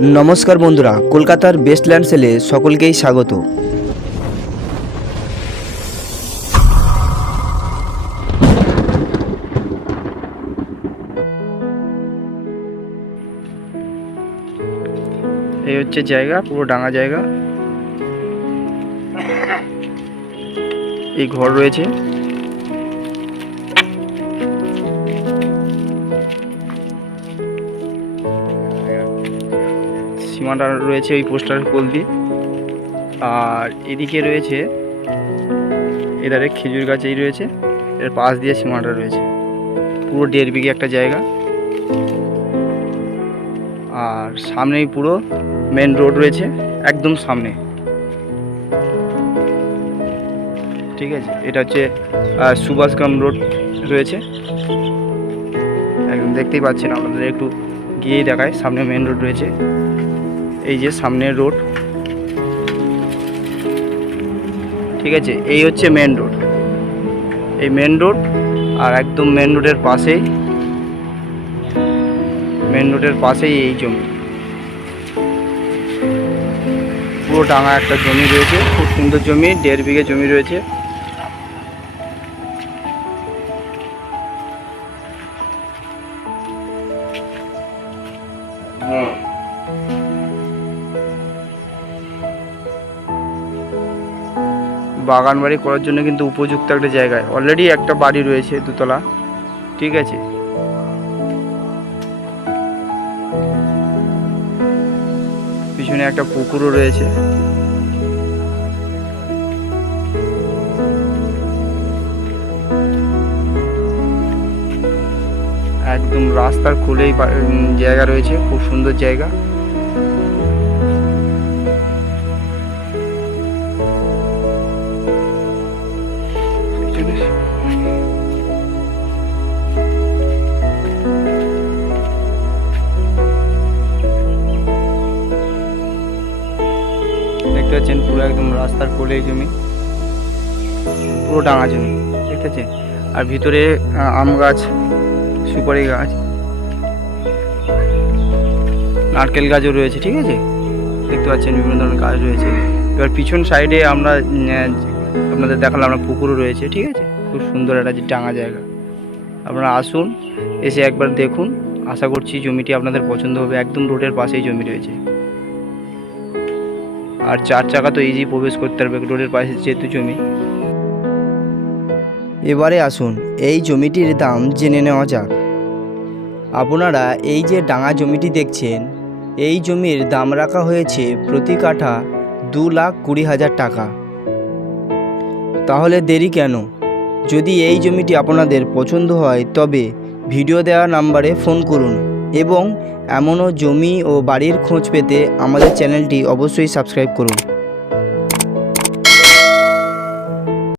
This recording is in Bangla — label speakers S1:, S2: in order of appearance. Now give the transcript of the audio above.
S1: নমস্কার বন্ধুরা, কলকাতার বেস্টল্যান্ড সেলে সকলকেই স্বাগত।
S2: এই হচ্ছে জায়গা, পুরো ডাঙা জায়গা। এই ঘর রয়েছে। সীমাটা রয়েছে ওই পোস্টার কোল দিয়ে। আর এদিকে রয়েছে, এধারে খেজুর গাছ এই রয়েছে, এর পাশ দিয়ে সীমাটা রয়েছে। পুরো দেড় বিঘে একটা জায়গা। আর সামনেই পুরো মেন রোড রয়েছে, একদম সামনে। ঠিক আছে, এটা হচ্ছে সুভাষগ্রাম রোড রয়েছে। একদম দেখতেই পাচ্ছেন, আপনাদের একটু গিয়েই দেখায়, সামনে মেন রোড রয়েছে। এই যে সামনের রোড। ঠিক আছে, এই হচ্ছে মেন রোড এই মেন রোড আর একদম মেন রোডের পাশেই মেন রোডের পাশেই এই জমি। পুরো ডাঙা একটা জমি রয়েছে, খুব সুন্দর জমি, দেড় বিঘে জমি রয়েছে। বাগান বাড়ি করার জন্য কিন্তু উপযুক্ত একটা জায়গায়। অলরেডি একটা বাড়ি রয়েছে দুতলা। ঠিক আছে? পিছনে একটা পুকুরও রয়েছে। একদম রাস্তার খুলেই জায়গা রয়েছে। খুব সুন্দর জায়গা। পাচ্ছেন পুরো একদম রাস্তার কোলেই জমি। পুরো ডাঙা জমি ঠিক আছে আর ভিতরে আম গাছ, সুপারি গাছ, নারকেল গাছও রয়েছে, ঠিক আছে? দেখতে পাচ্ছেন বিভিন্ন ধরনের গাছ রয়েছে। এবার পিছন সাইডে আমরা আপনাদের দেখালাম, আমরা পুকুরও রয়েছে, ঠিক আছে? খুব সুন্দর একটা যে ডাঙা জায়গা। আপনারা আসুন, এসে একবার দেখুন। আশা করছি জমিটি আপনাদের পছন্দ হবে। একদম রোডের পাশেই জমি রয়েছে। আর চার চাকা তো ইজি প্রবেশ করতে পারবে রোডের পাশে যেহেতু জমি।
S1: এবারে আসুন, এই জমিটির দাম জেনে নেওয়া যাক। আপনারা এই যে ডাঙা জমিটি দেখছেন, এই জমির দাম রাখা হয়েছে প্রতি কাঠা দু লাখ কুড়ি হাজার টাকা। তাহলে দেরি কেন? যদি এই জমিটি আপনাদের পছন্দ হয়, তবে ভিডিও দেওয়া নাম্বারে ফোন করুন। এবং এমনও জমি ও বাড়ির খোঁজ পেতে আমাদের চ্যানেলটি অবশ্যই সাবস্ক্রাইব করুন।